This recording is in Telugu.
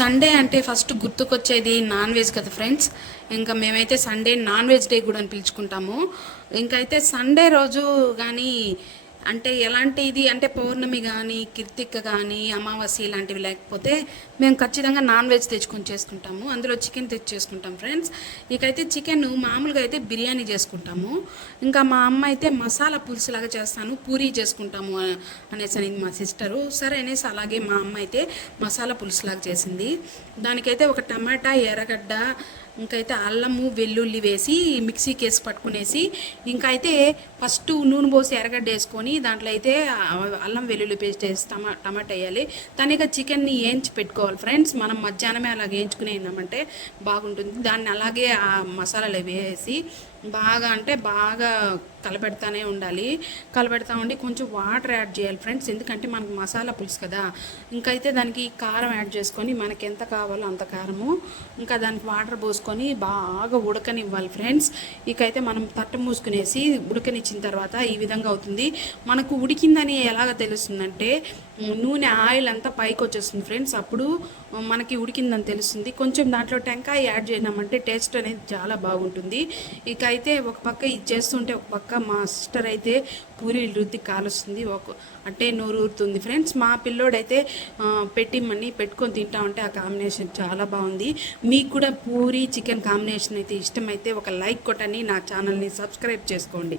సండే అంటే ఫస్ట్ గుర్తుకొచ్చేది నాన్ వెజ్ కదా ఫ్రెండ్స్. ఇంకా మేమైతే సండే నాన్ వెజ్ డే కూడా అని పిలుచుకుంటాము. ఇంకైతే సండే రోజు కానీ అంటే ఎలాంటిది అంటే పౌర్ణమి కానీ కిర్తిక కానీ అమావాస్య ఇలాంటివి లేకపోతే మేము ఖచ్చితంగా నాన్ వెజ్ తెచ్చుకొని చేసుకుంటాము. అందులో చికెన్ తెచ్చి చేసుకుంటాం ఫ్రెండ్స్. ఇకైతే చికెన్ మామూలుగా అయితే బిర్యానీ చేసుకుంటాము. ఇంకా మా అమ్మ అయితే మసాలా పులుసులాగా చేస్తాను, పూరీ చేసుకుంటాము అనేసి అనేది మా సిస్టరు. సరే అనేసి అలాగే మా అమ్మ అయితే మసాలా పులుసులాగా చేసింది. దానికైతే ఒక టమాటా, ఎర్రగడ్డ, ఇంకైతే అల్లము వెల్లుల్లి వేసి మిక్సీకి వేసి పట్టుకునేసి, ఇంకా అయితే ఫస్ట్ నూనె పోసి ఎర్రగడ్డ వేసుకొని దాంట్లో అయితే అల్లం వెల్లుల్లి పేస్ట్ వేసి టమాటా వేయాలి. తనిగా చికెన్ని వేయించి పెట్టుకోవాలి ఫ్రెండ్స్. మనం మధ్యాహ్నమే అలాగే వేయించుకుని ఏంటంటే బాగుంటుంది. దాన్ని అలాగే ఆ మసాలాలు వేసి బాగా అంటే బాగా కలపెడతానే ఉండాలి. కలపెడతా ఉండి కొంచెం వాటర్ యాడ్ చేయాలి ఫ్రెండ్స్, ఎందుకంటే మనకు మసాలా పులుసు కదా. ఇంకైతే దానికి కారం యాడ్ చేసుకొని మనకి ఎంత కావాలో అంత కారము, ఇంకా దానికి వాటర్ పోసుకొని బాగా ఉడకనివ్వాలి ఫ్రెండ్స్. ఇకైతే మనం తట్ట మూసుకునేసి ఉడకనిచ్చిన తర్వాత ఈ విధంగా అవుతుంది. మనకు ఉడికిందని ఎలాగ తెలుస్తుందంటే నూనె ఆయిల్ అంతా పైకి వచ్చేస్తుంది ఫ్రెండ్స్, అప్పుడు మనకి ఉడికిందని తెలుస్తుంది. కొంచెం దాంట్లో టెంకాయ యాడ్ చేసినామంటే టేస్ట్ అనేది చాలా బాగుంటుంది. ఇక అయితే ఒక పక్క ఇది చేస్తుంటే ఒక పక్క మా సిస్టర్ అయితే పూరీలు రుద్ది కాలుస్తుంది, అంటే నోరు ఊరుతుంది ఫ్రెండ్స్. మా పిల్లోడైతే పెట్టిమ్మని పెట్టుకొని తింటా ఉంటే ఆ కాంబినేషన్ చాలా బాగుంది. మీకు కూడా పూరీ చికెన్ కాంబినేషన్ అయితే ఇష్టమైతే ఒక లైక్ కొట్టండి, నా ఛానల్ని సబ్స్క్రైబ్ చేసుకోండి.